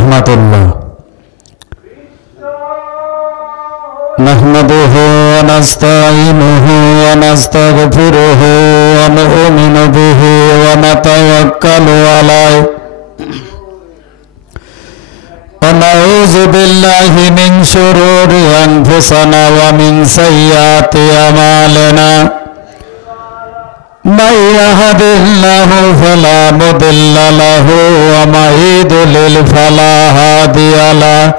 রহমাতুল্লাহ নাহমাদুহু ওয়া নাস্তাঈনুহু ওয়া নাস্তাগফিরুহু ওয়া নু'মিনু বিহি ওয়া নাতাওয়াক্কালু আলাইহি ওয়া নাউযু বিল্লাহি মিন শুরুরি আনফুসিনা ওয়া মিন সাইয়্যাতি আমালিনা من يهد الله فلا مضل له ومن يضلل فلا هادي له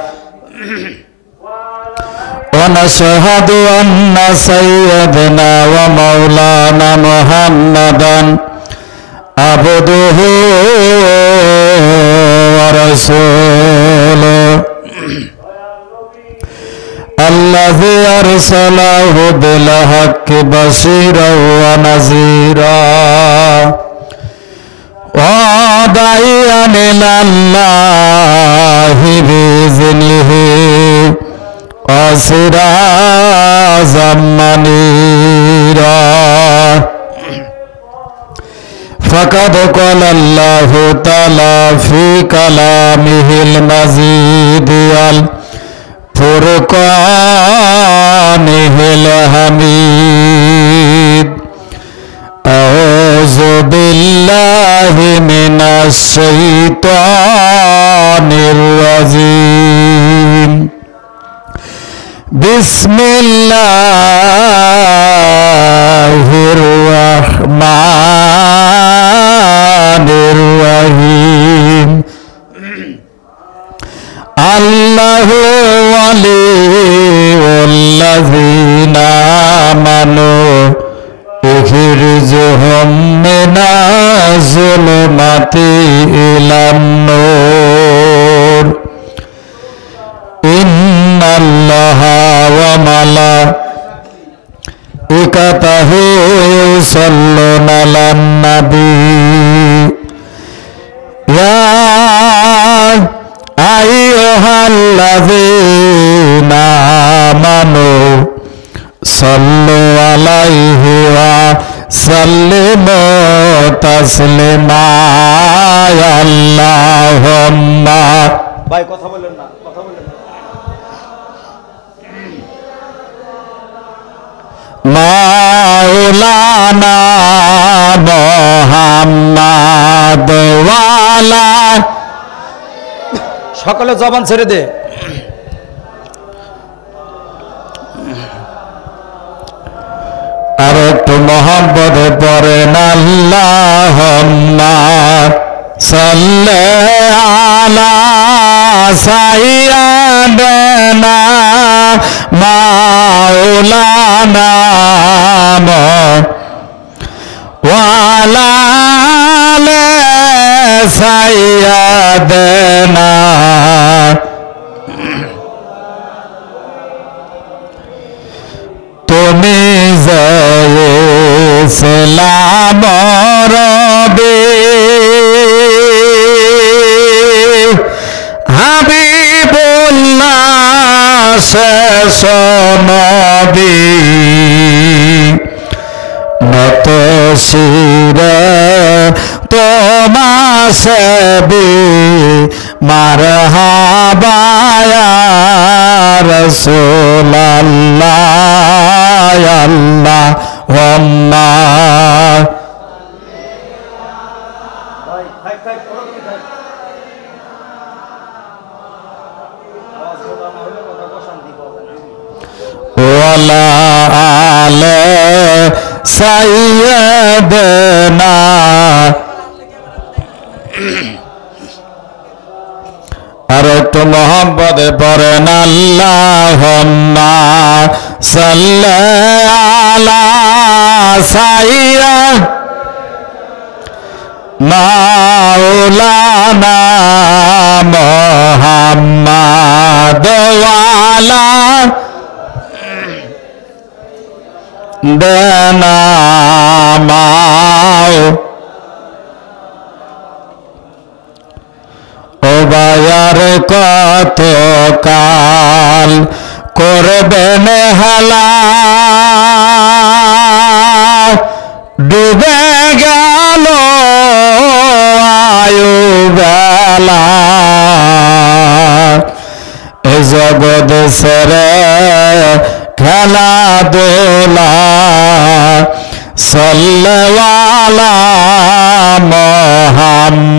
ونشهد أن سيدنا ومولانا محمدا عبده ورسوله الذي أرسله بالحق بشيرا ونذيرا وداعيا إلى الله بإذنه وسراجا منيرا فقد قال الله تعالى في كلامه المجيد فرقانه الحميد أعوذ بالله من الشيطان الرجيم بسم الله الرحمن الرحيم الله ولي الذين آمنوا يخرجهم من الظلمات إلى النور إن الله وملائكته يصلون على النبي يا أيها الذين آمنوا صلوا عليه وسلموا تسليما يا اللهم ভাই কথা বলেন না মাওলানা মুহাম্মদ ওয়ালা সকলে জবান ছেড়ে দে আর একটু মোহাম্মদ পড়েন আল্লাহুম্মা সাল্লি আলা সাইয়্যিদিনা মাওলানা ওয়া আলা আলি সাইয়্যিদিনা তুমি সালাম রবে হাবিবুল্লাহ শেষ নবী নত শিরে তোমার সেবি মারহাবা ইয়া রাসূলুল্লাহ ইয়া আল্লাহুম্মা ওয়ালা আলে সাইয়্যিদিনা আর একটু মোহাম্মদ পড়েন আল্লাহুম্মা সাল্লি আলা সাইয়্যিদিনা মাওলানা মুহাম্মদ ওয়ালা দেনামাও ও বায়ার কত কাল করবেন হালা ডুবে গেল আয়ু বেলা দোলা সাল্লাল্লাহু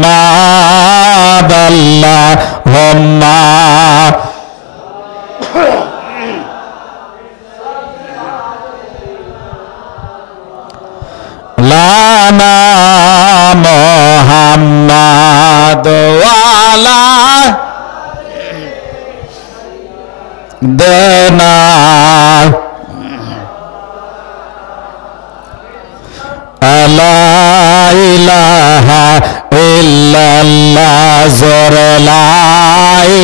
মুহাম্মাদ আল্লাহুম্মা লানা মুহাম্মাদ ওয়ালা দেনা লা ইলাহা ইল্লাল্লাহ জোর লা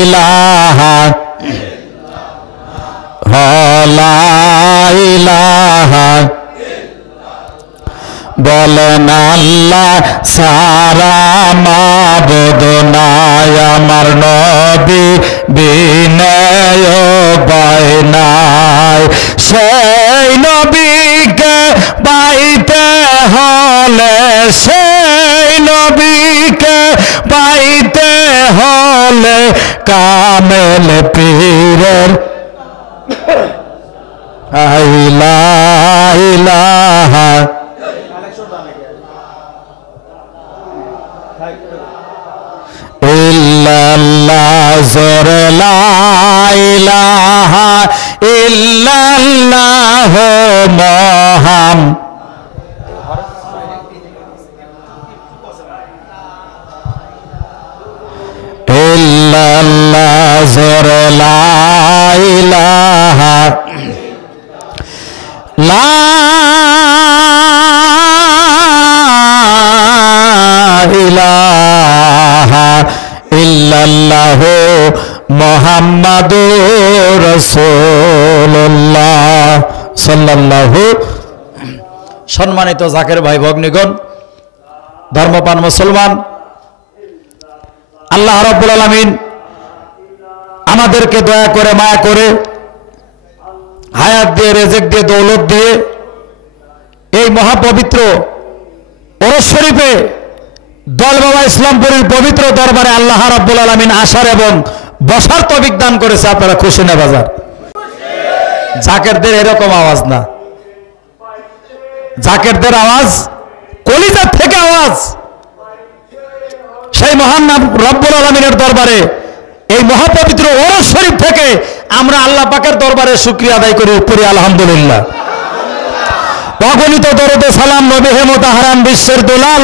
ইলাহা লা ইলাহা বলেন আল্লাহ সারা মাবুদ নাই আমার নবী বিনয় নাই সেই নবীকে পাইতে হলে সেই নবীকে পাইতে হলে কামেল পীরের লা ইলাহা ইল্লাল্লাহ জোর লা ইলাহা ইল্লাল্লাহ মুহাম্মাদ ইল্লাল্লাহ জোর লা ইলাহা লা ইলাহা ইল্লাল্লাহ মুহাম্মাদুর রাসূলুল্লাহ সাল্লাল্লাহু। সম্মানিত জাকের ভাই ভগ্নীগণ, ধর্মপ্রাণ মুসলমান, আল্লাহ রাব্বুল আলামিন আমাদেরকে দয়া করে মায়া করে হায়াত দিয়ে রেজেক দিয়ে দৌলত দিয়ে এই মহাপবিত্র ওরস শরীফে দল বাবা ইসলামপুরের পবিত্র দরবারে আল্লাহ রাব্বুল আলামিন আসার এবং বসার তৌফিক দান করেছে। আপনারা খুশি না বাজার? জাকেরদের এরকম আওয়াজ না, জাকেরদের আওয়াজ কলিজার থেকে আওয়াজ। সেই মহান রব্বুল আলামিনের দরবারে এই মহাপবিত্র ওরস শরীফ থেকে আমরা আল্লাহ পাকের দরবারে শুকরিয়া আদায় করি, পড়ি আলহামদুলিল্লাহ। অগণিত দরুদ সালাম নবী হে মুতাহারাম বিশ্বের দুলাল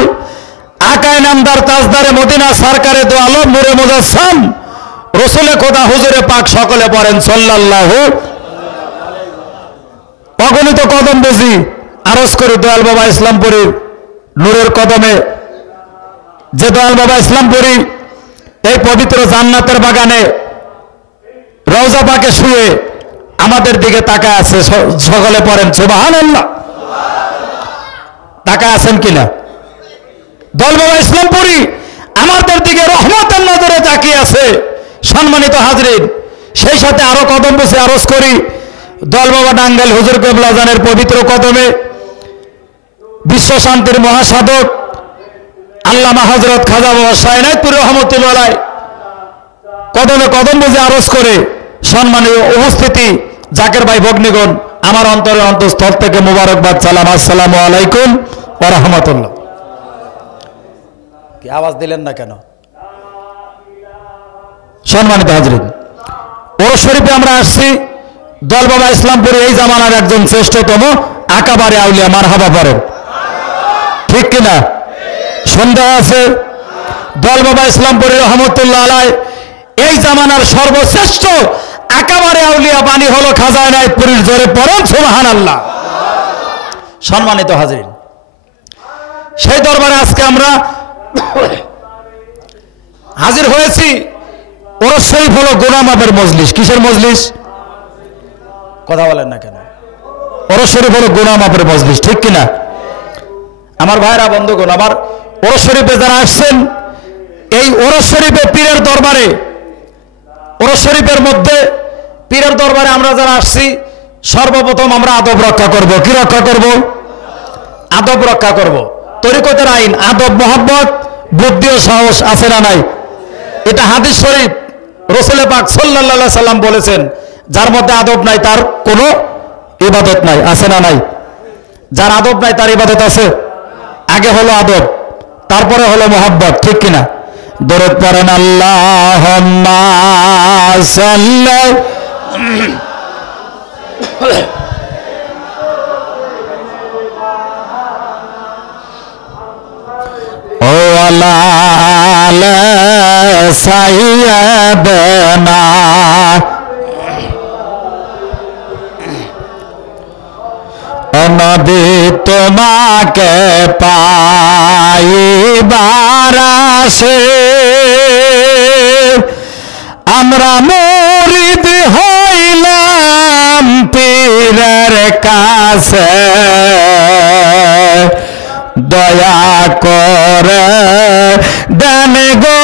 আকায় নামদার তাজদারে মদিনা সরকারে দো আলম নূরে মুজাসসাম রসুলে খোদা হুজুরে পাক সকলে পড়েন সাল্লাল্লাহু। অগণিত কদম বুঝি আরজ করি দয়াল বাবা ইসলামপুরীর নূরের কদমে, যে দয়াল বাবা ইসলামপুরী এই পবিত্র জান্নাতের বাগানে রওজা পাকে শুয়ে আমাদের দিকে তাকায় আছে। সকলে পড়েন সুবহানাল্লাহ। তাকায় আছেন কিনা? দয়াল বাবা ইসলামপুরী আমাদের দিকে রহমতের নজরে তাকিয়ে আছে। সম্মানিত হাজরিন, সেই সাথে আরো কদম বসে আরজ করি দয়াল বাবা টাঙ্গাইল হুজুর কেবলা জানের পবিত্র কদমে বিশ্ব শান্তির মহাসাধক আল্লামা হযরত খাজা বাবা সায়নাথপুর রহমতুল্লাহ আলাইহি কদমে কদম বুঝে আরজ করে সম্মানীয় উপস্থিতি জাকের ভাই ভগ্নীগণ, আমার অন্তরের অন্তঃস্থল থেকে মুবারকবাদ সালাম, আসসালামু আলাইকুম ওয়া রাহমাতুল্লাহ। কি আওয়াজ দিলেন না কেন? সম্মানিত হাজরিন, ওরস শরীফে আমরা আসছি দয়াল বাবা ইসলামপুরে এই জামানার একজন শ্রেষ্ঠতম আকাবারে আউলিয়া, মারহাবা পড়েন ঠিক কিনা? সন্দেহ আছে? দয়াল বাবা ইসলামপুরী রহমতুল্লাহ আলাইহি এই জামানার সর্বশ্রেষ্ঠ আকাবারে আউলিয়া বাণী হলো খাজা এনায়েতপুরীর, জোরে পড়েন সুবহানাল্লাহ। সম্মানিত হাজরিন, সেই দরবারে আজকে আমরা হাজির হয়েছি। ওরস শরীফ হলো গুনাহ মাফের মজলিস। কিসের মজলিস? কথা বলেন না কেন? ওরস শরীফ হলো গুনাহ মাফের মজলিস, ঠিক কিনা? আমার ভাইরা বন্ধুগণ, আমার ওরস শরীফে যারা আসছেন, এই ওরস শরীফে পীরের দরবারে, ওরস শরীফের মধ্যে পীরের দরবারে আমরা যারা আসছি, সর্বপ্রথম আমরা আদব রক্ষা করব। কি রক্ষা করব? আদব রক্ষা করব। তরিকতের আইন, আদব, মোহাব্বত, বুদ্ধি ও সাহস আছে না নাই? এটা হাদিস শরীফ, রসুল পাক সাল্লাল্লাহু আলাইহি সাল্লাম বলেছেন, যার মধ্যে আদব নাই তার কোনো ইবাদত নাই, আছে না নাই? যার আদব নাই তার ইবাদত আছে? আগে হলো আদব, তারপরে হলো মোহাব্বত, ঠিক কিনা? দরুদ পড়েন আল্লাহুম্মা সাল্লি ওয়ালা আলা সাইয়্যিদানা। নবী তোমাকে পাইবার আশে আমরা মুরিদ হইলাম পীরের কাছে, দয়া করে দেন গো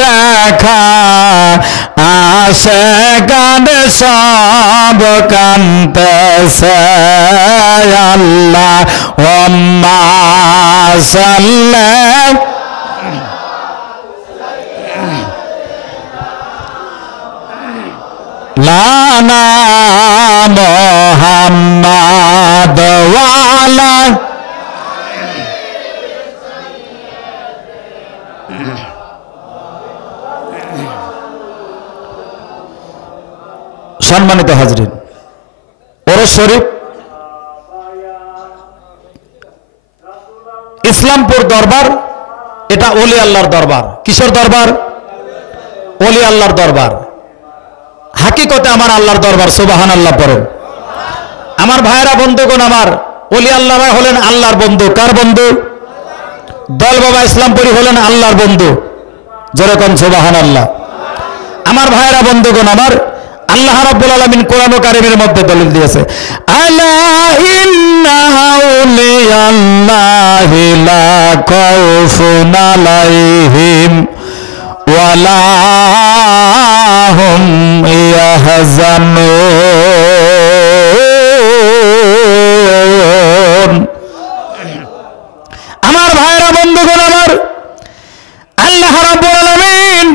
দেখা আসে গান সব কান্তেছে। আল্লাহুম্মা সাল্লি লানা মুহাম্মাদ ওয়া আলা সম্মানিত হাজরিন, ওরস শরীফ ইসলামপুর দরবার, এটা ওলি আল্লাহর দরবার। কিসের দরবার? ওলি আল্লাহর দরবার। হাকিকতে আমার আল্লাহর দরবার। সুবহানাল্লাহ পড়েন। আমার ভাইরা বন্ধুগণ, আমার ওলি আল্লাহরা হলেন আল্লাহর বন্ধু। কার বন্ধু? দল বাবা ইসলামপুরি হলেন আল্লাহর বন্ধু। যেরকম সুবহানাল্লাহ। আমার ভাইরা বন্ধুগণ, আমার আল্লাহ রাব্বুল আলামিন কোরআন কারীমের মধ্যে দলিল দিয়েছে, আলা ইন্না আউলিয়াল্লাহি লা খাউফুন আলাইহিম ওয়া লা হুম ইয়াহজানুন। আমার ভাইরা বন্ধুগণ, আমার আল্লাহ রাব্বুল আলামিন,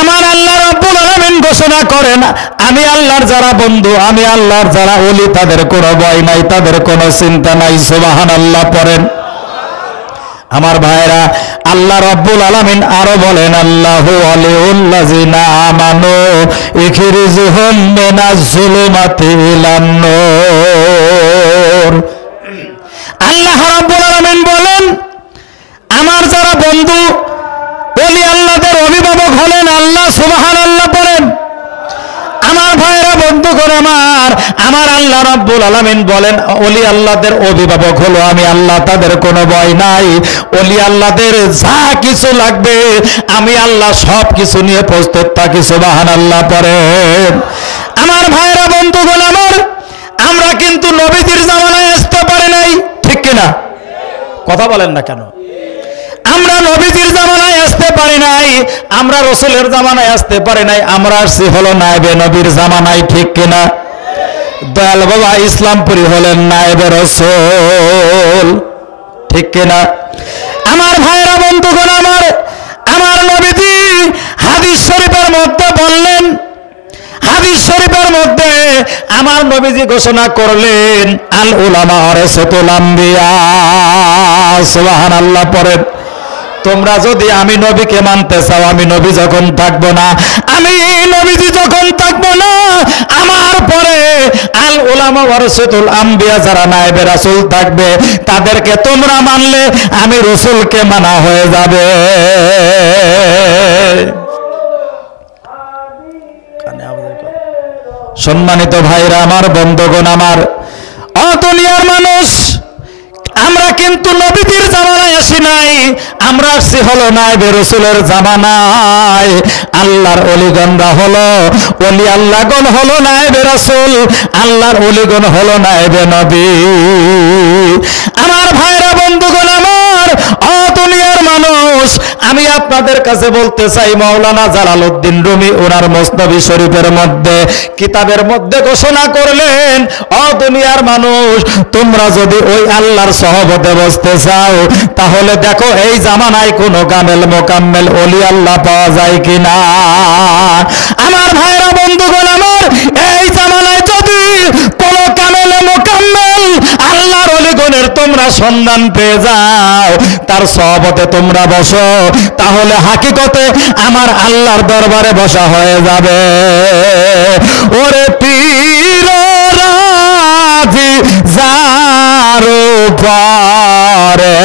আমার আল্লাহ রাব্বুল আলামিন ঘোষণা করেন, আমি আল্লাহর যারা বন্ধু, আমি আল্লাহর যারা ওলি, তাদের কোনো ভয় নাই, তাদের কোনো চিন্তা নাই। সুবহানাল্লাহ পড়েন। আমার ভাইরা, আল্লাহ রাব্বুল আলামিন আরো বলেন, আল্লাহু ওয়ালিউল্লাযিনা আমানু ইখরিজুহুম মিনাজ যুলুমাতি ইলান নূর। আল্লাহ রাব্বুল আলামিন বলেন, আমার যারা বন্ধু, ওলি আল্লাহদের অভিভাবক হলেন আল্লাহ। সুবহানাল্লাহ পড়েন। আমার ভাইরা বন্ধুগণ, আমার আল্লাহ রাব্বুল আলামিন বলেন, ওলি আল্লাহদের অভিভাবক হলো আমি আল্লাহ, তাদের কোনো ভয় নাই। ওলি আল্লাহদের যা কিছু লাগবে আমি আল্লাহ সব কিছু নিয়ে প্রস্তুত থাকি। সুবহানাল্লাহ পড়েন। আমার ভাইরা বন্ধুগণ, আমরা কিন্তু নবীজির জামানায় আসতে পারি নাই, ঠিক কিনা? কথা বলেন না কেন? আমরা নবীজির জামানায় আসতে পারি নাই, আমরা রাসূলের জামানায় আসতে পারি নাই, আমরা আসছি হলো নায়েবে নবীর জামানায়, ঠিক কিনা? দয়াল বাবা ইসলামপুরি হলেন নায়েবে রাসূল, ঠিক কিনা? আমার ভাইরা বন্ধুগণ, আমার নবীজি হাদিস শরীফের মধ্যে বললেন, হাদিস শরীফের মধ্যে আমার নবীজি ঘোষণা করলেন, আল উলামা ওয়ারাসাতুল আম্বিয়া। সুবহানাল্লাহ পড়েন। তোমরা যদি আমি নবীকে মানতে চাও, আমি নবী যখন থাকবো না, আমি নবীজি যখন থাকবো না, আমার পরে আল উলামা ওয়ারাসাতুল আম্বিয়া, যারা নায়েবে রাসূল থাকবে, তাদেরকে তোমরা মানলে আমি রাসূলকে মানা হয়ে যাবে। সম্মানিত ভাইরা, আমার বন্ধুগণ, আমার অদুনিয়ার মানুষ, আমরা কিন্তু নবীজির জামানায় আসি নাই, আমরা আসছি হলো নায়েবে রাসূলের জামানায়। আল্লাহর ওলিগণরা হলো ওলি, আল্লাহগণ হলো নায়েবে রাসূল, আল্লাহর ওলিগণ হলো নায়েবে নবী। আমার ভাইরা বন্ধুগণ, আমার অদুনিয়ার মানুষ, আমি আমি আপনাদের কাছে বলতে চাই, মাওলানা জালালউদ্দিন রুমি ওনার মসনবী শরীফের মধ্যে কিতাবের মধ্যে ঘোষণা করলেন, ও দুনিয়ার মানুষ, তোমরা যদি ওই আল্লাহর সহবতে বসতে চাও তাহলে দেখো এই জামানায় কোনো কামেল মোকাম্মেল ওলি আল্লাহ পাওয়া যায় কিনা। আমার ভাইরা বন্ধুগণ আমার, এই জামানায় যদি কোন কামেল মোকাম্মেল আল্লাহর ওলিগণের তোমরা সন্ধান পেয়ে যাও, তার সহবতে তোমরা বসো, তাহলে হাকিকতে আমার আল্লাহর দরবারে বসা হয়ে যাবে। ওরে পীর রাজি যার উপরে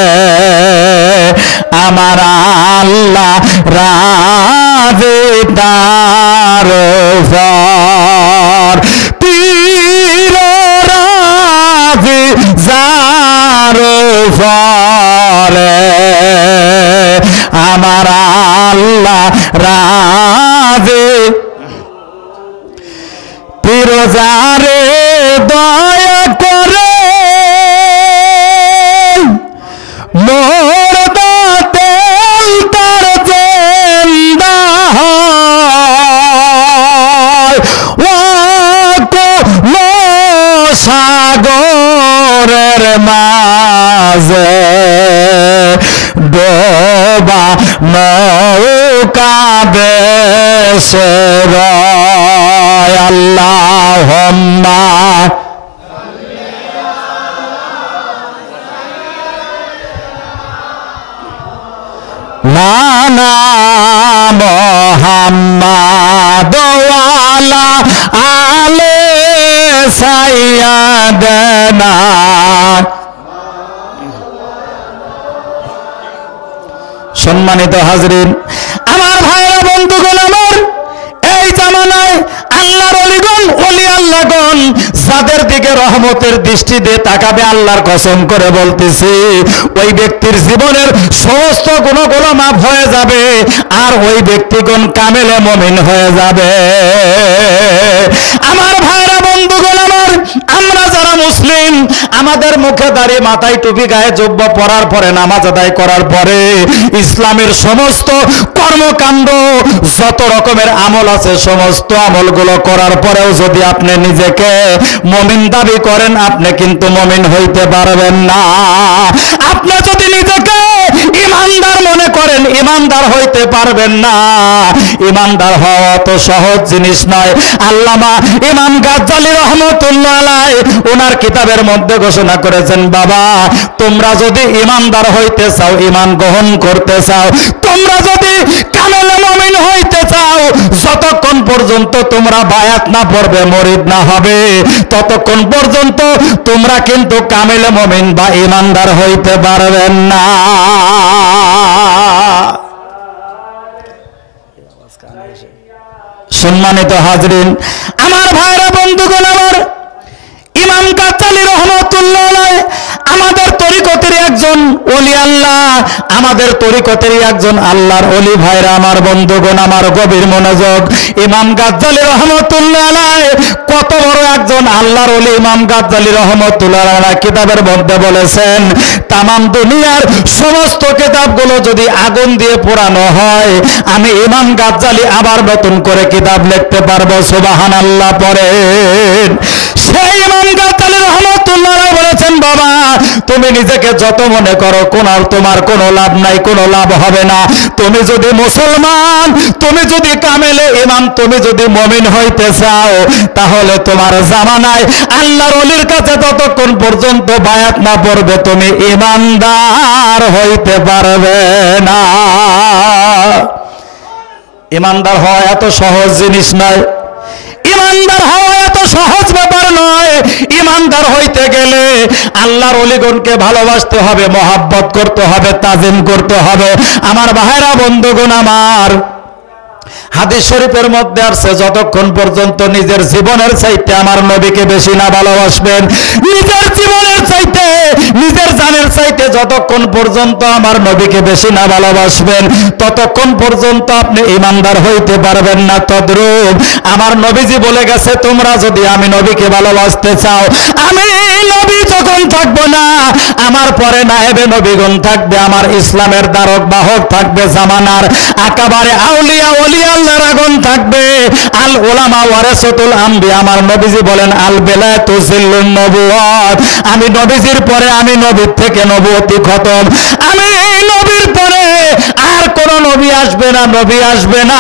আমার আল্লাহ রাজি তার উপর, পীর রাজি যার উপরে আমার আল্লাহ রাজি। পীর যারে দয়া করে মোর দাতেল তার জিন্দা হয়, ও কোন সাগরের মাঝে ডোবা নৌকা বেশে রয়। আল্লাহুম্মা নানা মুহাম্মাদ ওয়ালা আলে সাইয়্যিদানা। সম্মানিত হাজরিন, আমার ভাইরা বন্ধুগণ আমার, এই জামানায় আল্লাহর ওলিগণ ওলি আল্লাহগণ যাদের দিকে রহমতের দৃষ্টি দিয়ে তাকাবে, আল্লাহর কসম করে বলতেছি, ওই ব্যক্তির জীবনের সমস্ত গুণগুলো মাফ হয়ে যাবে আর ওই ব্যক্তিগণ কামেলে মুমিন হয়ে যাবে। আমার ভাইরা বন্ধুগণ আমার, আমরা যারা মুসলিম, আমাদের মুখে দাড়ি, মাথায় টুপি, গায়ে জুব্বা পরার পরে, নামাজ আদায় করার পরে ইসলামের সমস্ত কর্মকাণ্ড যত রকমের আমল আছে সমস্ত আমলগুলো করার পরেও যদি আপনি নিজেকে মুমিন দাবি করেন, আপনি কিন্তু মুমিন হইতে পারবেন না। আপনি যদি নিজেকে ইমানদার মনে করেন, ইমানদার হইতে পারবেন না। ইমানদার হওয়া তো সহজ জিনিস নয়। আল্লামা ইমাম গাজ্জালী রাহমাতুল্লাহ আলাইহি ওনার কিতাবের মধ্যে ঘোষণা করেছেন, বাবা তোমরা যদি ইমানদার হইতে চাও, ঈমান গ্রহণ করতে চাও, তোমরা যদি কামেল মুমিন হইতে চাও, যতক্ষণ পর্যন্ত তোমরা বায়াত না পড়বে, মুরিদ না হবে, ততক্ষণ পর্যন্ত তোমরা কিন্তু কামেল মুমিন বা ইমানদার হইতে পারবেন না। সম্মানিত হাজরিন, আমার ভাইরা বন্ধুগণ আমার, ইমাম গাজ্জালী রাহমাতুল্লাহ আলাইহি আমাদের তরিকতের একজন ওলি আল্লাহ, আমাদের তরিকতের একজন আল্লাহর ওলি। ভাইরা আমার বন্ধুগণ আমার, গভীর মনোযোগ। ইমাম গাজ্জালী রাহমাতুল্লাহ আলাইহি কত বড় একজন আল্লাহর ওলি। ইমাম গাজ্জালী রাহমাতুল্লাহ আলাইহি কিতাবের মধ্যে বলেছেন, তামাম দুনিয়ার সমস্ত কিতাবগুলো যদি আগুন দিয়ে পোড়ানো হয়, আমি ইমাম গাজ্জালী আবার নতুন করে কিতাব লিখতে পারবো। সুবহানাল্লাহ পড়েন। সেই ইমাম গাজ্জালী রাহমাতুল্লাহ আলাইহি বলেছেন, বাবা তুমি নিজেকে যত মনে করো তোমার কোনো লাভ নাই, কোনো লাভ হবে না। তুমি যদি মুসলমান, তুমি যদি কামেলে ইমাম, তুমি যদি মুমিন হইতে চাও, তাহলে তোমার জামানায় আল্লাহর ওলির কাছে ততক্ষণ পর্যন্ত বায়াত না পড়বে, তুমি ইমানদার হইতে পারবে না। ইমানদার হওয়া এত সহজ জিনিস নয়। ইমানদার হওয়া এত সহজ ব্যাপার নয়। ইমানদার হইতে গেলে আল্লাহর ওলিগণকে ভালোবাসতে হবে, মহাব্বত করতে হবে, তাজিম করতে হবে। আমার ভাইরা বন্ধুগণ আমার, হাদিস শরীফের মধ্যে আছে, যতক্ষণ পর্যন্ত নিজের জীবনের চাইতে আমার নবীকে বেশি না ভালোবাসবেন, নিজের জীবনের চাইতে, নিজের জানের চাইতে যতক্ষণ পর্যন্ত আমার নবীকে বেশি না ভালোবাসবেন ততক্ষণ পর্যন্ত আপনি ঈমানদার হইতে পারবেন না। তদ্রূপ আমার নবীজি বলে গেছে, তোমরা যদি আমি নবীকে ভালোবাসতে চাও, আমি নবী যখন থাকবো না, আমার পরে নায়েবে নবীগণ থাকবে, আমার ইসলামের দ্বারক বাহক থাকবে, জামানার একেবারে আউলিয়া ওলিয়া আল্লাহর আগুন থাকবে। আল উলামা ওয়ারাসাতুল আম্বিয়া, আমার নবীজি বলেন আল বেলায়াতু জিল্লুন নবুওয়াত, আমি নবীজির পরে আমি নবীর থেকে নবুয়তি খতম, আমি নবীর পরে আর কোন নবী আসবে না, নবী আসবে না।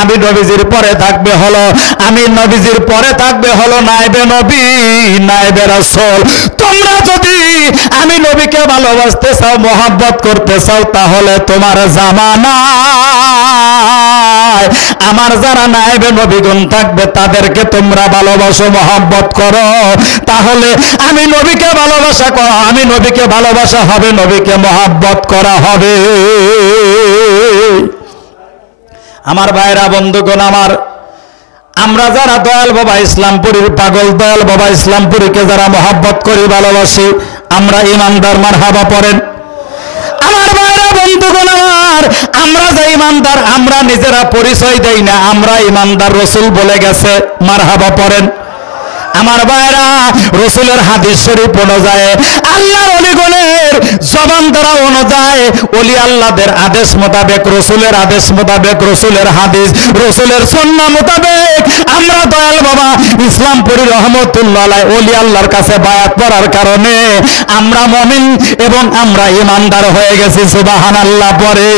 আমি নবীজির পরে থাকবে হলো, আমি নবীজির পরে থাকবে হলো নায়েবে নবী, নায়েবে রাসূল। তোমরা যদি আমি নবীকে ভালোবাসতে চাও, মোহাব্বত করতে চাও, তাহলে তোমার জামানায় আমার যারা নায়েবে নবীগণ থাকবে তাদেরকে তোমরা ভালোবাসো, মোহাব্বত করো। তাহলে আমি নবীকে ভালোবাসা করো, আমি নবীকে ভালোবাসা হবে, নবীকে মোহাব্বত করা হবে। আমার ভাইরা বন্ধুগণ আমার, আমরা যারা দয়াল বাবা ইসলামপুরীর পাগল, দয়াল বাবা ইসলামপুরীকে যারা মোহাব্বত করি, ভালোবাসি, আমরা ঈমানদার, মারহাবা পড়েন। আমার ভাইরা বন্ধুগণ আমার, আমরা যে ঈমানদার, আমরা নিজেরা পরিচয় দেই না, আমরা ঈমানদার, রাসূল বলে গেছে, মারহাবা পড়েন। আমার ভাইরা রাসূলের হাদিস শরীফ অনুযায়ী, আল্লাহর ওলিগণের জবান দ্বারা অনুযায়ী, ওলি আল্লাহদের আদেশ মোতাবেক, রাসূলের আদেশ মোতাবেক, রাসূলের হাদিস, রাসূলের সুন্নাহ মোতাবেক আমরা দয়াল বাবা ইসলামপুরী রহমতুল্লাহ আলাইহি ওলি আল্লাহর কাছে বায়াত করার কারণে আমরা মুমিন এবং আমরা ঈমানদার হয়ে গেছি। সুবহানাল্লাহ পড়ে।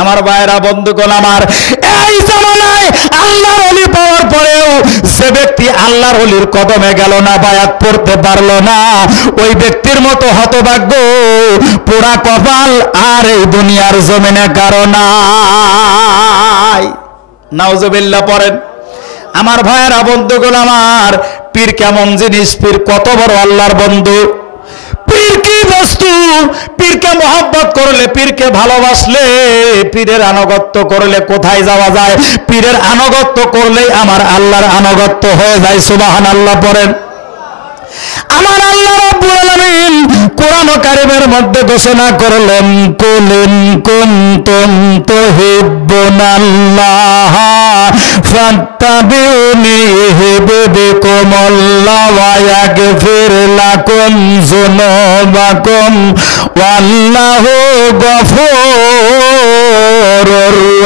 আমার ভাইরা বন্ধুগণ আমার, এই জামানায় আল্লাহর ওলি পাওয়ার পরেও যে ব্যক্তি আল্লাহর ওলির কদমে গেল না, বায়াত পড়তে পারলো না, ওই ব্যক্তির মতো হতভাগ্য পোড়া কপাল আর এই দুনিয়ার জমিনে কারো নাই। নাউজুবিল্লাহ পড়েন। আমার ভাইরা বন্ধুগণ আমার, পীর কেমন জিনিস, পীর কত বড় আল্লাহর বন্ধু। পীর কি বস্তু? পীরকে মহব্বত করলে, পীরকে ভালোবাসলে, পীরের আনুগত্য করলে কোথায় যাওয়া যায়? পীরের আনুগত্য করলেই আমার আল্লাহর আনুগত্য হয়ে যায়। সুবহানাল্লাহ পড়েন। আমার আল্লাহ রাব্বুল আলামিন কোরআন কারীমের মধ্যে ঘোষণা করলেন, কুল ইন কুনতুম তুহিব্বুনাল্লাহ ফাত্তাবিউনি ইউহিব্বুকুমুল্লাহ ওয়া ইয়াগফির লাকুম যুনুবাকুম ওয়াল্লাহু গফুরুর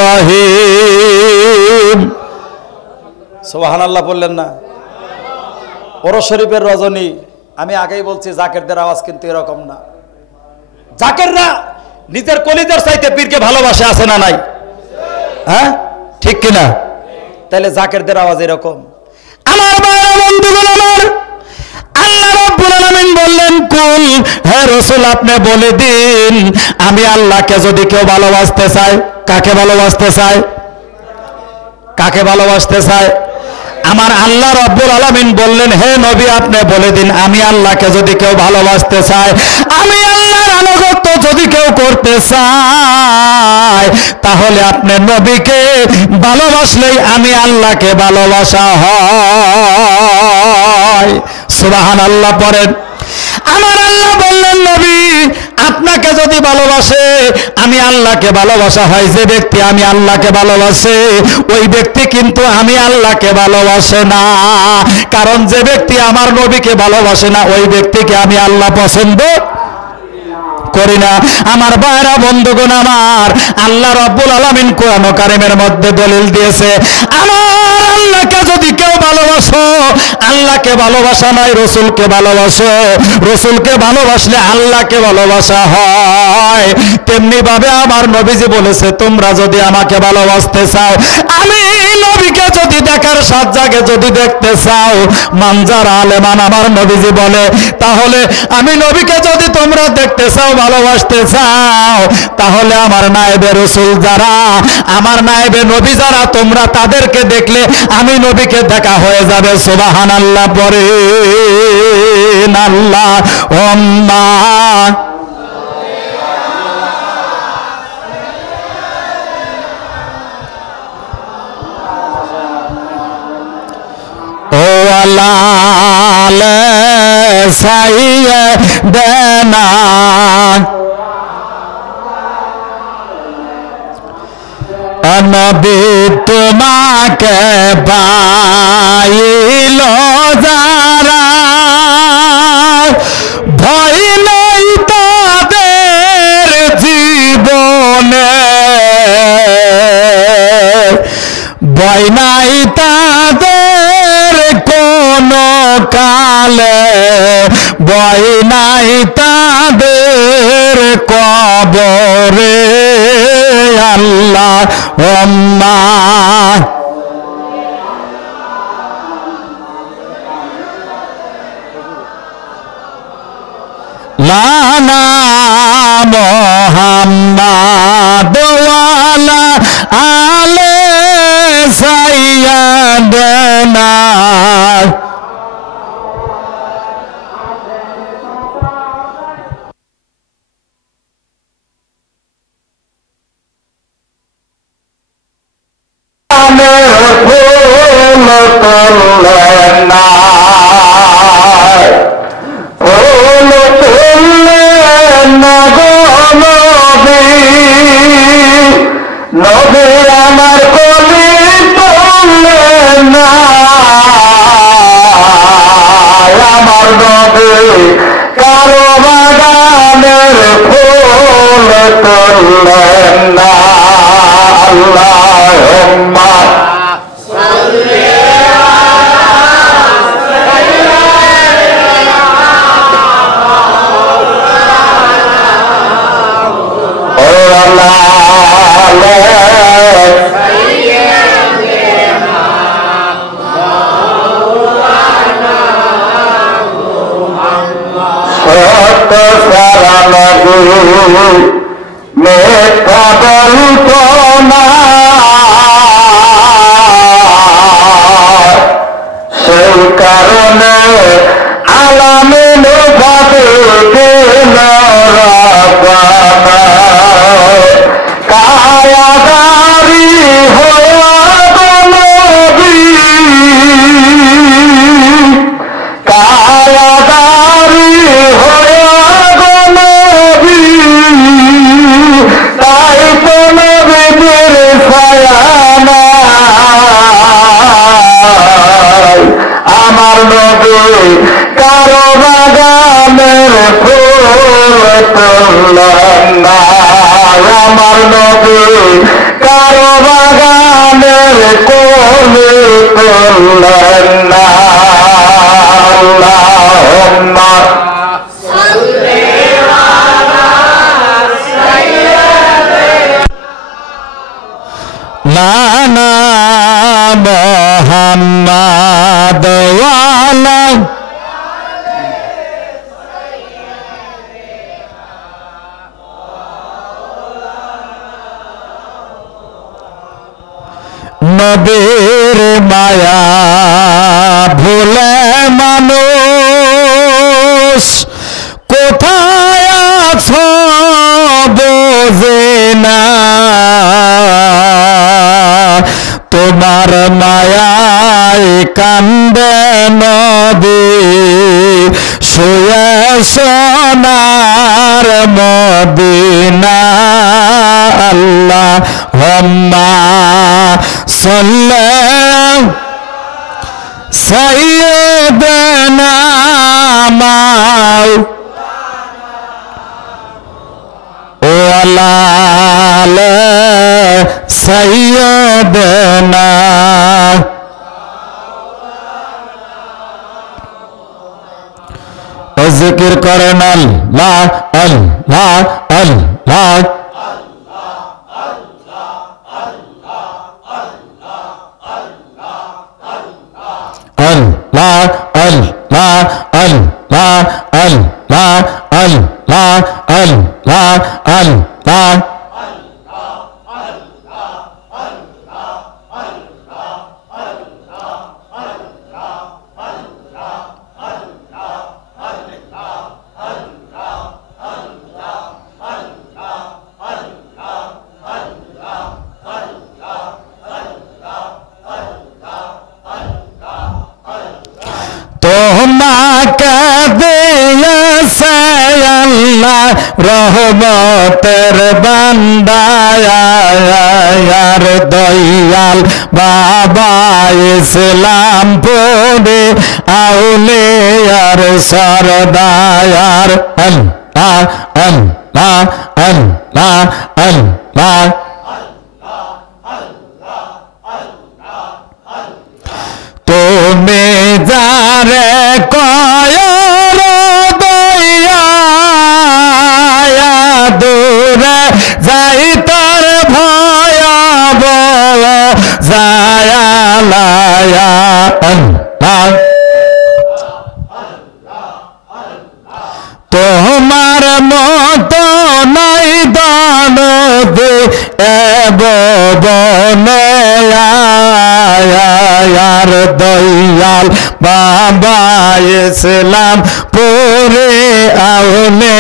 রহিম। সুবহানাল্লাহ বললেন না? ওরস শরীফের রজনী, আমি আগেই বলছি জাকেরদের আওয়াজ কিন্তু এরকম না। জাকেররা নিজের কলিজার চাইতে পীরকে ভালোবাসে, আছে না নাই? হ্যাঁ, ঠিক কিনা? তাহলে জাকেরদের আওয়াজ এরকম। আমার ভাইরা বন্ধুগণ আমার, আল্লাহ রাব্বুল আলামিন বললেন, কুল, হে রাসূল আপনি বলে দিন, আমি আল্লাহকে যদি কেউ ভালোবাসতে চায়, কাকে ভালোবাসতে চায়? কাকে ভালোবাসতে চায়? আমার আল্লাহ রাব্বুল আলামিন বললেন, হে নবী আপনি বলে দিন, আমি আল্লাহকে যদি কেউ ভালোবাসতে চায়, আমি আল্লাহর আনুগত্য যদি কেউ করতে চায়, তাহলে আপনি নবীকে ভালোবাসলেই আমি আল্লাহকে ভালোবাসা হয়। সুবহানাল্লাহ পড়েন। আমার আল্লাহ বললেন, নবী আপনাকে যদি ভালোবাসে, আমি আল্লাহকে ভালোবাসা হয়। যে ব্যক্তি আমি আল্লাহকে ভালোবাসে, ওই ব্যক্তি কিন্তু আমি আল্লাহকে ভালোবাসে না। কারণ যে ব্যক্তি আমার নবীকে ভালোবাসে না, ওই ব্যক্তিকে আমি আল্লাহ পছন্দ করি না। আমার ভাইরা বন্ধুগণ আমার, আল্লাহ রাব্বুল আলামিন কোরআন কারীমের মধ্যে দলিল দিয়েছে, আমার আল্লাহকে যদি কেউ ভালোবাসো, আল্লাহকে ভালোবাসা নাই, রাসূলকে ভালোবাসো, রাসূলকে ভালোবাসলে আল্লাহকে ভালোবাসা হয়। তেমনি ভাবে আমার নবীজি বলেছে, তোমরা যদি আমাকে ভালোবাসতে চাও, আমি নবীকে যদি দেখার সাত জাগে যদি দেখতে চাও, মানজার আলেমান আমার নবীজি বলে, তাহলে আমি নবীকে যদি তোমরা দেখতে চাও, ভালোবাসতে চাও, তাহলে আমার নায়েবে রাসূল যারা, আমার নায়েবে নবী যারা, তোমরা তাদেরকে দেখলে আমি নবীকে দেখা হয়ে যাবে। সুবহানাল্লাহ পড়ে। আল্লাহ ওম্মা ও আল্লাহ সাইয়ে দেনা নবী তোমাকে পাইল যারা ভয় নেই তাদের জীবনে ভয় নাই তাদের কোনো কালে ভয় নাই তাদের কবরে আল্লাহ লানা মোহাম্মদ ওয়ালা আলে সাইয়্যিদানা আমার কলি তুললেন না আমার নবী কারো বাগানের ফুল তুললেন না আল্লাহুম্মা সাল্লি মেথা বলতো না সেই কারণে আলামিন ভাবে দিল রাব্বানা কায়াদারি হওয়া নবী কায়াদারি আমার নবী কারো বাগানের ফুল তুললেন না আমার নবী কারো বাগানের কলি তুললেন না আল্লাহুম্মা সাল্লি আলা সাইয়্যিদিনা লানা মোহাম্মদ ওয়ালা নবীর মায়া ভুলে মানুষ কোথায় আছো বোঝে না তোমার মায়ায় কান্দে নবী শুয়ে সোনার মদিনা আল্লাহুম্মা সাল্লি সাইয়্যিদানা ওয়ালা আলে সাইয়্যিদানা জিকির করেন আল্লাহ আল্লাহ আল্লাহ Allah Allah Allah Allah Allah Allah Allah আমাকে দিয়েছে আল্লাহ রহমতের বান্দায়ার দয়াল বাবা ইসলামপুরে আউলিয়ার সরদার আল্লাহ আল্লাহ আল্লাহ আল্লাহ তুমি যারে কয়র দয়া দূরে যাই তার ভয় বল জায়ালায়া তোমার মত নাই দানবে বনয়ার দয়াল বাবা ইসলাম পুরে আউলে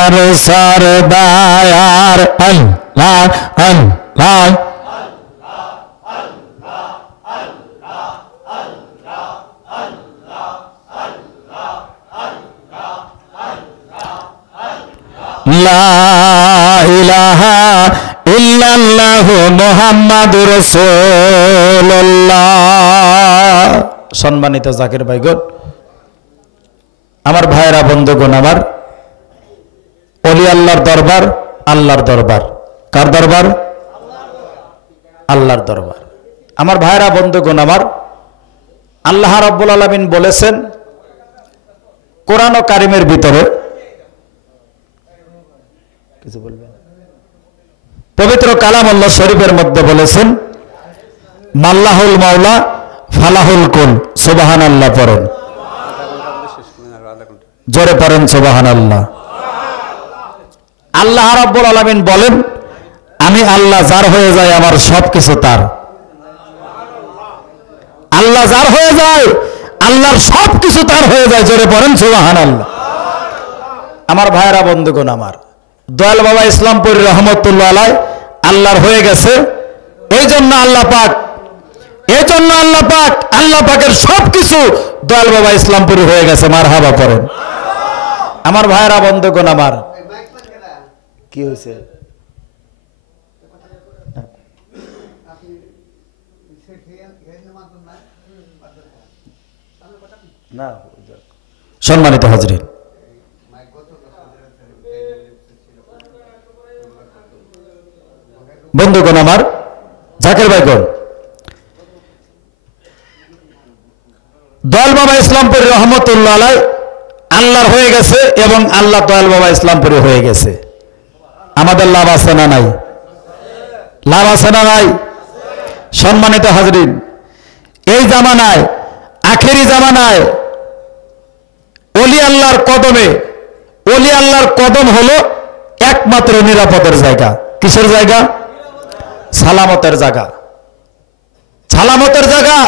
আর সরদার আল্লাহ আল্লাহ লা ইলাহা ইল্লাল্লাহু মুহাম্মাদুর রাসূলুল্লাহ। সম্মানিত জাকির ভাইগণ, আমার ভাইরা বন্ধুগণ, আমার ওলি আল্লাহর দরবার, আল্লাহর দরবার। কার দরবার? আল্লাহর দরবার। আমার ভাইরা বন্ধুগণ, আমার আল্লাহ রাব্বুল আলামিন বলেছেন কোরআন ও কারিমের ভিতরে, কিছু বলবেন? পবিত্র কালামুল্লাহ শরীফের মধ্যে বলেছেন মাল্লাহুল মাওলা ফালাহুল কুল। সুবহানাল্লাহ পড়েন, জোরে পড়েন সুবহানাল্লাহ। আল্লাহ রাব্বুল আলামিন বলেন আমি আল্লাহ যার হয়ে যায় আমার সবকিছু তার। আল্লাহ যার হয়ে যায় আল্লাহর সবকিছু তার হয়ে যায়। জোরে পড়েন সুবহানাল্লাহ। আমার ভাইরা বন্ধুগণ, আমার দয়াল বাবা ইসলামপুরী রহমতুল্লাহ আলাইহি আল্লাহর হয়ে গেছে। এই জন্য আল্লাহ পাক, আল্লাহ পাকের সবকিছু দয়াল বাবা ইসলামপুরী হয়ে গেছে। মারহাবা পড়েন। আমার ভাইরা বন্ধুগণ, আমার কি হয়েছে? না, সম্মানিত হাজরিন, বন্ধুগণ, আমার জাকির ভাইগণ, দয়াল বাবা ইসলামপুরী রহমতুল্লাহ আলাইহি আল্লাহর হয়ে গেছে এবং আল্লাহ দয়াল বাবা ইসলামপুরী হয়ে গেছে। আমাদের লাভ আছে না নাই? লাভ আছে না নাই? সম্মানিত হাজরিন, এই জামানায়, আখেরি জামানায় ওলি আল্লাহর কদমে, ওলি আল্লাহর কদম হলো একমাত্র নিরাপদের জায়গা। কিসের জায়গা? সালামতের জায়গা। সালামতের জায়গা।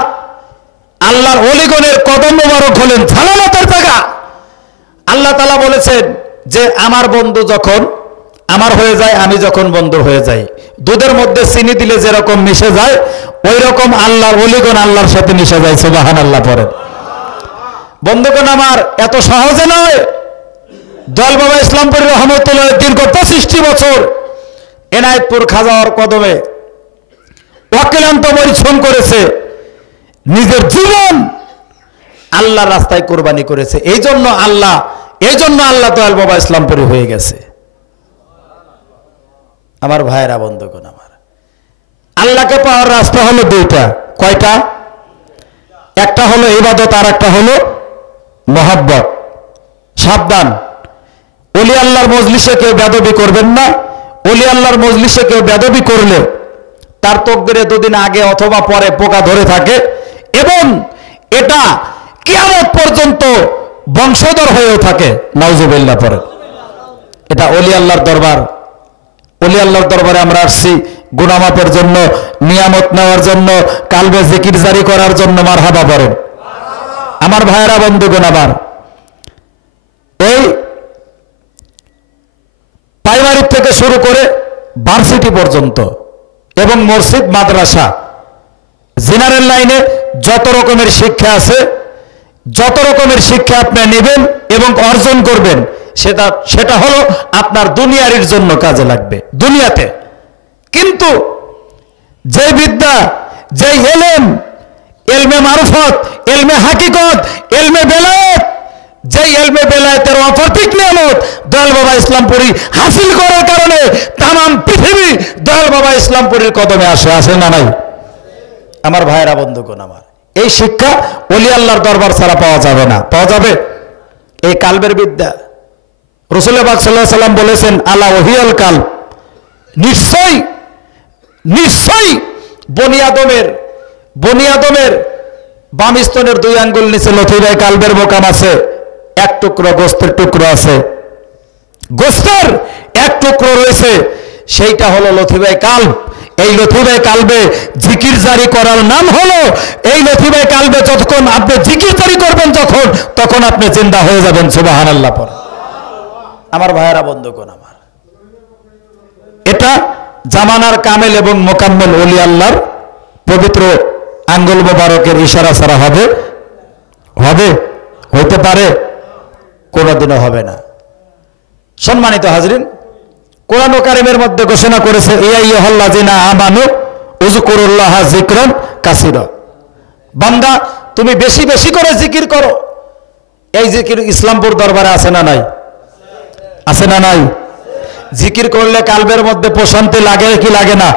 আল্লাহর ওলিগণের কদম মোবারক হলেন সালামতের জায়গা। আল্লাহ তাআলা বলেছেন যে আমার বন্ধু যখন আমার হয়ে যায়, আমি যখন বন্ধু হয়ে যাই, দুধের মধ্যে চিনি দিলে যেরকম মিশে যায় ওই রকম আল্লাহর ওলিগণ আল্লাহর সাথে মিশে যায়। সুবহানাল্লাহ পড়েন। বন্ধুগণ, আমার এত সহজে নয়। দয়াল বাবা ইসলামপুরী রহমতুল্লাহ দীর্ঘ 25টি বছর এনায়েতপুর খাজাওয়ার কদমে অক্লান্ত পরিশ্রম করেছে, নিজের জীবন আল্লাহর রাস্তায় কোরবানি করেছে। এই জন্য আল্লাহ দয়াল বাবা ইসলামপুরী হয়ে গেছে। আমার ভাইয়েরা বন্ধুগণ, আমার আল্লাহকে পাওয়ার রাস্তা হলো দুইটা। কয়টা? একটা হলো ইবাদত, আর একটা হলো মহব্বত। সাবধান, ওলি আল্লাহর মজলিসে কেউ বেয়াদবি করবেন না। ওলি আল্লাহর মজলিসে কেউ বেয়াদবি করলে তার তকদিরে দুদিন আগে অথবা পরে পোকা ধরে থাকে এবং এটা কিয়ামত পর্যন্ত বংশধর হয়েও থাকে। নাউজুবিল্লাহ পড়ে। এটা ওলি আল্লাহর দরবার। ওলি আল্লাহর দরবারে আমরা আসছি গুনাহ মাফের জন্য, নিয়ামত নেওয়ার জন্য, কালবে জিকির জারি করার জন্য। মারহাবা পড়েন। আমার ভাইয়েরা বন্ধুগণ, আমার এই প্রাইমারি থেকে শুরু করে ভার্সিটি পর্যন্ত এবং মসজিদ, মাদ্রাসা, জেনারেল লাইনে যত রকমের শিক্ষা আছে যত রকমের শিক্ষা আপনি নেবেন এবং অর্জন করবেন সেটা হলো আপনার দুনিয়ার জন্য কাজে লাগবে দুনিয়াতে। কিন্তু যে বিদ্যা, যে এলমে মারফত, এলমে হাকিকত, এলমে বেলায়েত, যে এলমে বেলায়েতের অপার্থিক নিয়ামত দয়াল বাবা ইসলামপুরী হাসিল করার কারণে তামাম পৃথিবী দয়াল বাবা ইসলামপুরীর কদমে আসে না নাই? আমার ভাইয়েরা, বন্ধুগণ আমার, এই শিক্ষা ওলি আল্লাহর দরবার ছাড়া পাওয়া যাবে না। পাওয়া যাবে এই কালবের বিদ্যা। রাসূল পাক সাল্লাল্লাহু আলাইহি সাল্লাম বলেছেন, আলা ওহিয়াল কাল, নিশ্চয়ই নিশ্চয়ই বনি আদমের বাম স্তনের 2 আঙ্গুল নিচে লথিরায় কালবের মোকাম আছে, এক টুকরো গোস্তের টুকরো আছে, গোস্তের এক টুকরো রয়েছে, সেইটা হলো লথিরায় কালব। এই লথিরায় কালবে জিকির জারি করার নাম হলো, এই লথিরায় কালবে যতক্ষণ আপনি জিকির জারি করবেন তখন আপনি জিন্দা হয়ে যাবেন। সুবহানাল্লাহ পড়ে। আমার ভাইয়েরা, বন্ধুগণ আমার, এটা জামানার কামেল এবং মোকাম্মেল ওলি আল্লাহর পবিত্র আঙ্গুল মোবারকের ইশারা ছাড়া হইতে পারে? কোনোদিনও হবে না। সম্মানিত হাজরিন, কোরআন কারীমের মধ্যে ঘোষণা করেছে, ইয়া আইয়ুহাল্লাযিনা আমানু উযকুরুল্লাহা যিকরান কাসীরা। বান্দা, তুমি বেশি বেশি করে জিকির করো। এই জিকির ইসলামপুর দরবারে আছে না নাই? আছে না নাই? জিকির করলে কালবের মধ্যে প্রশান্তি লাগে কি লাগে না?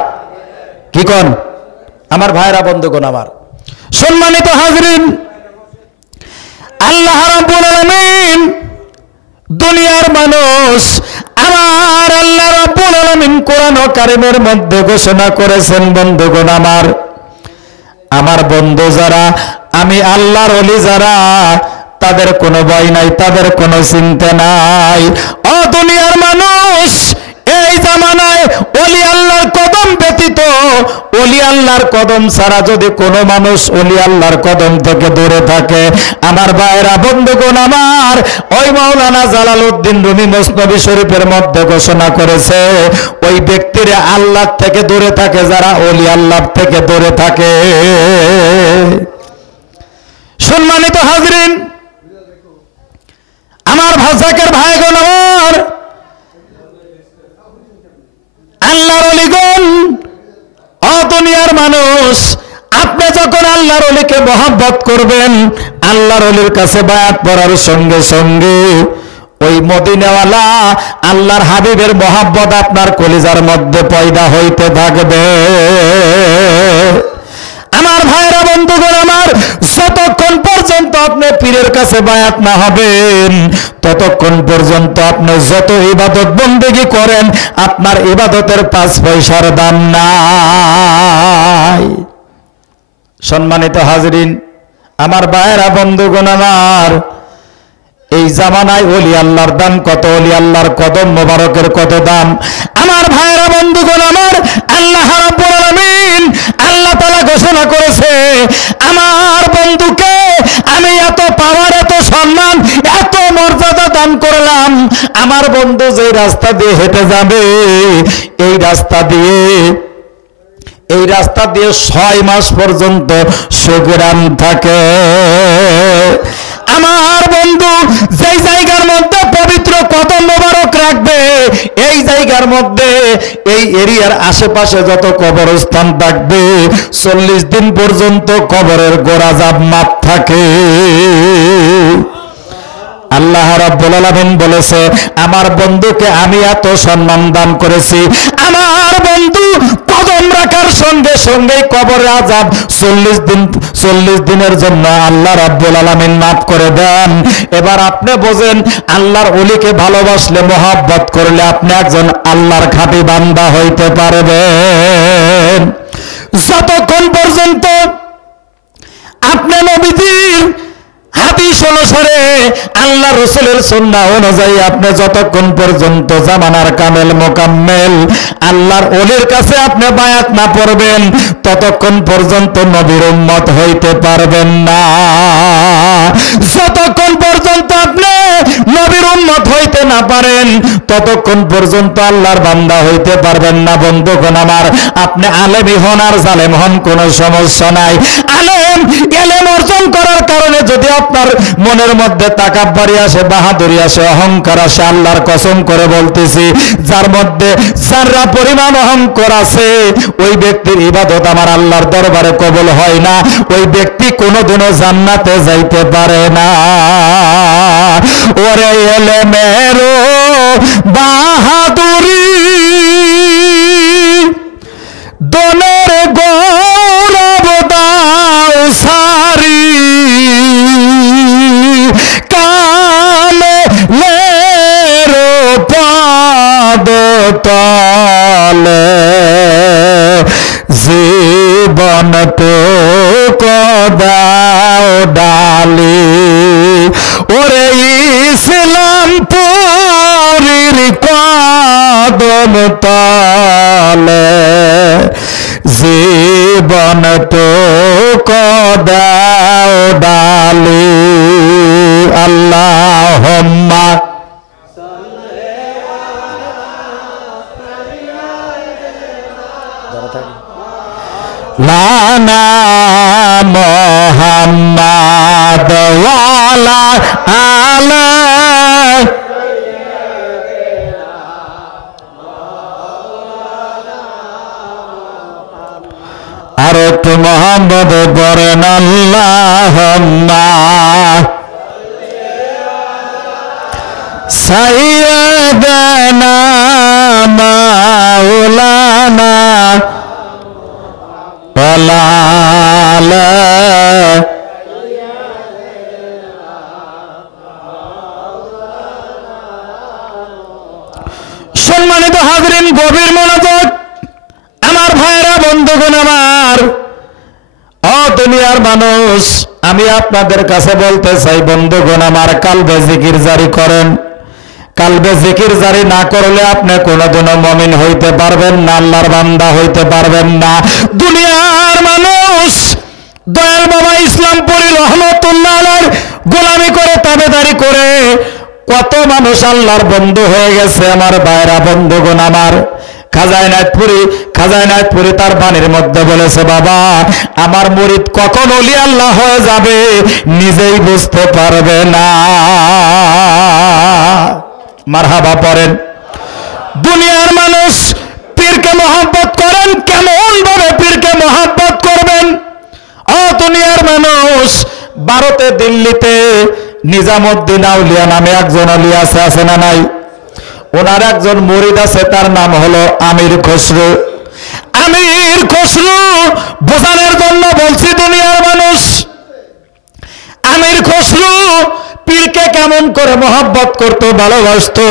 কি কোন আমার ভাইরা, বন্ধুগণ আমার, সম্মানিত হাজরিন, আল্লাহ রাব্বুল আলামিন দুনিয়ার মানুষ, আমার আল্লাহ রাব্বুল আলামিন কোরআন কারীমের মধ্যে ঘোষণা করেছেন, বন্ধুগণ আমার বন্ধু যারা, আমি আল্লাহর ওলি যারা, তাদের কোনো ভয় নাই, তাদের কোনো চিন্তা নাই। ও দুনিয়ার মানুষ, এই জামানায় ওলি আল্লাহর কদম ব্যতীত, ওলি আল্লাহর কদম ছাড়া যদি কোনো মানুষ ওলি আল্লাহর কদম থেকে দূরে থাকে, আমার ভাইরা, বন্ধুগণ আমার, ওই মাওলানা জালালউদ্দিন রুমি মসনবী শরীফের মধ্যে ঘোষণা করেছে, ওই ব্যক্তিরা আল্লাহ থেকে দূরে থাকে যারা ওলি আল্লাহ থেকে দূরে থাকে। সম্মানিত হাজরিন, আমার ভাষাকের ভাইগণ আমার, আল্লাহর ওলিগণ, ও দুনিয়ার মানুষ, আপনি যখন আল্লাহর ওলিকে মহব্বত করবেন, আল্লাহর ওলির কাছে বায়াত পড়ার সঙ্গে সঙ্গে ওই মদিনাওয়ালা আল্লাহর হাবিবের মহব্বত আপনার কলিজার মধ্যে পয়দা হইতে থাকবে। আমার ভাইরা, বন্ধুগণ আমার, যতক্ষণ পর্যন্ত আপনি পীরের কাছে বায়াত না হবেন, ততক্ষণ পর্যন্ত আপনি যত ইবাদত বন্দেগী করেন, আপনার ইবাদতের 5 পয়সার দাম নাই। সম্মানিত হাজরিন, আমার ভাইরা, বন্ধুগণ আমার, এই জামানায় ওলি আল্লাহর দাম কত, ওলি আল্লাহর কদম মোবারকের কত দাম। আমার ভাইরা, বন্ধুগণ আমার, আল্লাহ রাব্বুল আলামিন, আল্লাহ তাআলা ঘোষণা করেছে, আমার বন্ধুকে আমি এত পাওয়ার, এত সম্মান, এত মর্যাদা দান করলাম। আমার বন্ধু যে রাস্তা দিয়ে হেঁটে যাবে, এই রাস্তা দিয়ে 6 মাস পর্যন্ত সুগ্রাম থাকে। আমার বন্ধু যেই জায়গার মধ্যে পবিত্র কদম মোবারক রাখবে, এই জায়গার মধ্যে, এই এরিয়ার আশেপাশে যত কবরস্থান থাকবে, 40 দিন পর্যন্ত কবরের গোরাজাব মাপ থাকে। আল্লাহ রাব্বুল আলামিন বলেছে, আমার বন্ধুকে আমি এত সম্মান দান করেছি, আমার বন্ধু কদম রাখার সঙ্গে সঙ্গে কবরের আযাব 40 দিনের জন্য আল্লাহ রাব্বুল আলামিন মাফ করে দেন। এবার আপনি বোঝেন, আল্লাহর ওলিকে ভালোবাসলে, মহব্বত করলে আপনি একজন আল্লাহর খাঁটি বান্দা হইতে পারবেন। যতক্ষণ পর্যন্ত আপনি নবীজির হাদিস অনুসারে, আল্লাহ রাসূলের সুন্নাহ অনুযায়ী আপনি যতক্ষণ পর্যন্ত জামানার কামেল মোকাম্মেল আল্লাহর ওলির কাছে আপনি বায়াত না পড়বেন, ততক্ষণ পর্যন্ত নবীর উম্মত হইতে পারবেন না। যতক্ষণ পর্যন্ত আপনি নবীর উম্মত হইতে না পারেন ততক্ষণ পর্যন্ত আল্লাহর বান্দা হইতে পারবেন না। বন্ধুগণ আমার, আপনি আলেমই হন আর জালেম হন, কোনো সমস্যা নাই। আলেম এলেম অর্জন করার কারণে যদি আপনার মনের মধ্যে তাকাব্বুরি আসে, বাহাদুরি আসে, অহংকার আসে, আল্লাহর কসম করে বলতেছি, যার মধ্যে যারা পরিমাণ অহংকার আছে ওই ব্যক্তির ইবাদত আমার আল্লাহর দরবারে কবুল হয় না, ওই ব্যক্তি কোনোদিনও জান্নাতে যাইতে পারে না। ওরে এলেমেরও বাহাদুরি দনের গৌরব দাও সারি, কালে লেরো পাদ তলে জীবন তো কদাও ডালি। ওরে ইসলাম পুরীর কদম তলে জীবন তো কদাও ডালি। আল্লাহুম্মা লানা মুহাম্মাদ ওয়ালা আলা আর একটু মুহাম্মদ পড়েন আল্লাহুম্মা সাইয়্যিদানা মাওলানা সম্মানিত হাজরিন, গভীর মনোযোগ আমার ভাইরা, বন্ধুগণ আমার, দুনিয়ার মানুষ, আমি আপনাদের কাছে বলতে চাই বন্ধুগণ আমার, কালবে জিকির জারি করেন। কালবে জিকির জারি না করলে আপনি কোনোদিনও মুমিন হইতে পারবেন না, আল্লাহর বান্দা হইতে পারবেন না। দুনিয়ার মানুষ দয়াল বাবা ইসলামপুরী রহমতুল্লাহ আলাইহির গোলামি করে, তাবেদারি করে কত মানুষ আল্লাহর বন্ধু হয়ে গেছে আমার ভাইরা, বন্ধুগণ আমার। খাজা এনায়েতপুরী তার বাণীর মধ্যে বলেছে, বাবা আমার মুরিদ কখন ওলি আল্লাহ হয়ে যাবে নিজেই বুঝতে পারবে না। মারহাবা পড়েন। দুনিয়ার মানুষ পীরকে মহব্বত করেন, কেমন ভাবে পীরকে মহব্বত করবেন? দুনিয়ার মানুষ ভারতে দিল্লিতে নিজামুদ্দিন আউলিয়া নামে একজন আলী আছে না নাই? ওনার একজন মুরিদ আছে, তার নাম হলো আমির খসরু। আমির খসরু বোঝানোর জন্য বলছি, দুনিয়ার মানুষ আমির খসরু পীরকে কেমন করে মহব্বত করতো, ভালোবাসতো।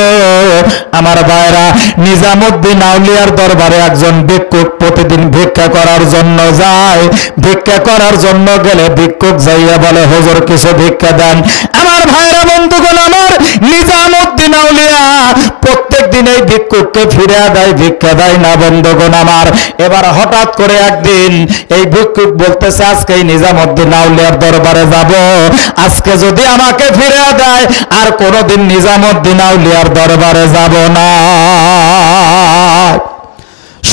আমার ভাইরা, নিজামুদ্দিন আউলিয়ার দরবারে একজন ভিক্ষুক প্রতিদিন ভিক্ষা করার জন্য যায়। ভিক্ষা করার জন্য গেলে ভিক্ষুক যাইয়া বলে, হুজুর কিছু ভিক্ষা দেন। আমার ভাইরা, বন্ধুগণ আমার, নিজামুদ্দিন আউলিয়া প্রত্যেক দিন এই ভিক্ষুককে ফিরে দেয়, ভিক্ষা দেয় না বন্ধুগণ আমার। এবার হঠাৎ করে একদিন এই ভিক্ষুক বলতেছে, আজকে নিজামুদ্দিন আউলিয়ার দরবারে যাব, আজকে যদি আমাকে ফিরে দেয় আর কোনদিন নিজামুদ্দিন আউলিয়ার দরবারে যাব না।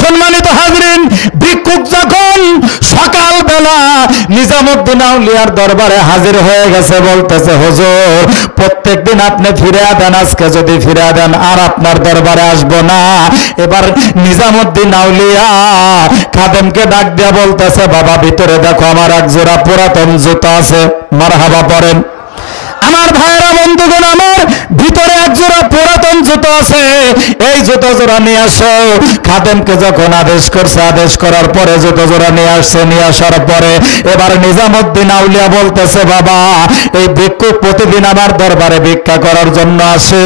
সম্মানিত হাজরিন, ভিক্ষুক যখন সকালবেলা নিজামুদ্দিন আউলিয়ার দরবারে হাজির হয়ে গেছে, বলতেছে, হুজুর প্রত্যেকদিন আপনি ফিরে দেন, আজকে যদি ফিরে দেন আর আপনার দরবারে আসবো না। এবার নিজামুদ্দিন আউলিয়া খাদেমকে ডাক দিয়া বলতেছে, বাবা ভিতরে দেখো আমার এক জোড়া পুরাতন জুতা আছে। মারহাবা পড়েন। আমার ভাইরা, বন্ধুগণ আমার, ভিতরে এক জোড়া পুরাতন জুতো আছে, এই জুতো জোড়া নিয়ে আসো। খাদেমকে যখন আদেশ করছে, আদেশ করার পরে জুতো জোড়া নিয়ে আসছে। নিয়ে আসার পরে এবার নিজামুদ্দিন আউলিয়া বলতেছে, বাবা এই ভিক্ষুক প্রতিদিন আমার দরবারে ভিক্ষা করার জন্য আসে,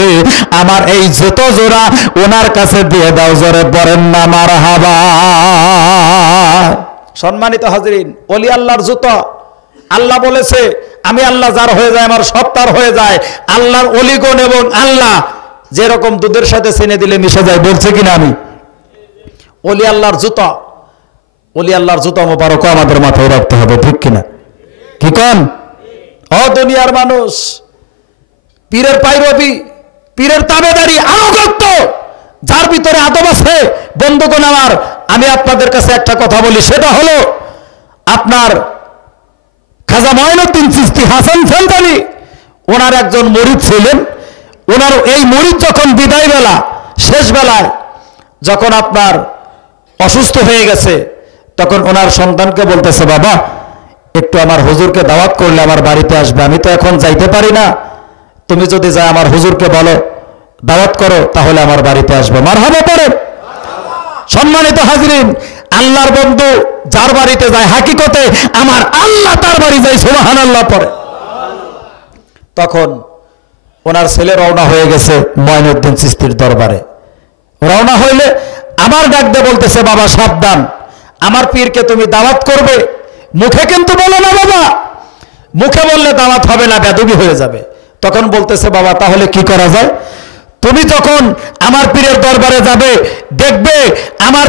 আমার এই জুতো জোড়া ওনার কাছে দিয়ে দাও। জোরে পড়েন না মারহাবা। সম্মানিত হাজরিন, ওলি আল্লাহর জুতো, আল্লাহ বলেছে আমি আল্লাহ যার হয়ে যায় আমার সব তার হয়ে যায়। আল্লাহর অলিগণ এবং আল্লাহ যেরকম দুধের সাথে চিনি দিলে মিশে যায়, বলছে কিনা? আমি ওলি আল্লাহর জুতা, ওলি আল্লাহর জুতা মোবারক আমাদের মাথায় রাখতে হবে, ঠিক কিনা? কি কোন? দুনিয়ার মানুষ পীরের পাইরবি পীরের তাবেদারি আনুগত্য যার ভিতরে আদব আছে, বন্ধুগণ আমার, আমি আপনাদের কাছে একটা কথা বলি, সেটা হলো আপনার খাজা মঈনুদ্দিন চিশতি হাসান ফান্দানি ওনার একজন মুরিদ ছিলেন। ওনার এই মুরিদ যখন বিদায় বেলা, শেষ বেলায় যখন আপনার অসুস্থ হয়ে গেছে, তখন ওনার সন্তানকে বলতেছে, বাবা একটু আমার হুজুরকে দাওয়াত করলে আমার বাড়িতে আসবে, আমি তো এখন যাইতে পারি না, তুমি যদি যায় আমার হুজুরকে বলো দাওয়াত করো, তাহলে আমার বাড়িতে আসবে। মারহাবা পড়েন। সম্মানিত হাজরিন, আল্লাহর বন্ধু যার বাড়িতে যায় হাকিকতে আমার আল্লাহ তার বাড়ি যায়, সুবহানাল্লাহ পড়ে। তখন ওনার ছেলে রওনা হয়ে গেছে মঈনুদ্দিন চিশতির দরবারে। রওনা হইলে আবার ডাক দিয়ে বলতেছে, বাবা সাবধান, আমার পীরকে তুমি দাওয়াত করবে, মুখে কিন্তু বলো না বাবা, মুখে বললে দাওয়াত হবে না, বেদবি হয়ে যাবে। তখন বলতেছে, বাবা তাহলে কি করা যায়? তুমি যখন আমার পীরের দরবারে যাবে, দেখবে আমার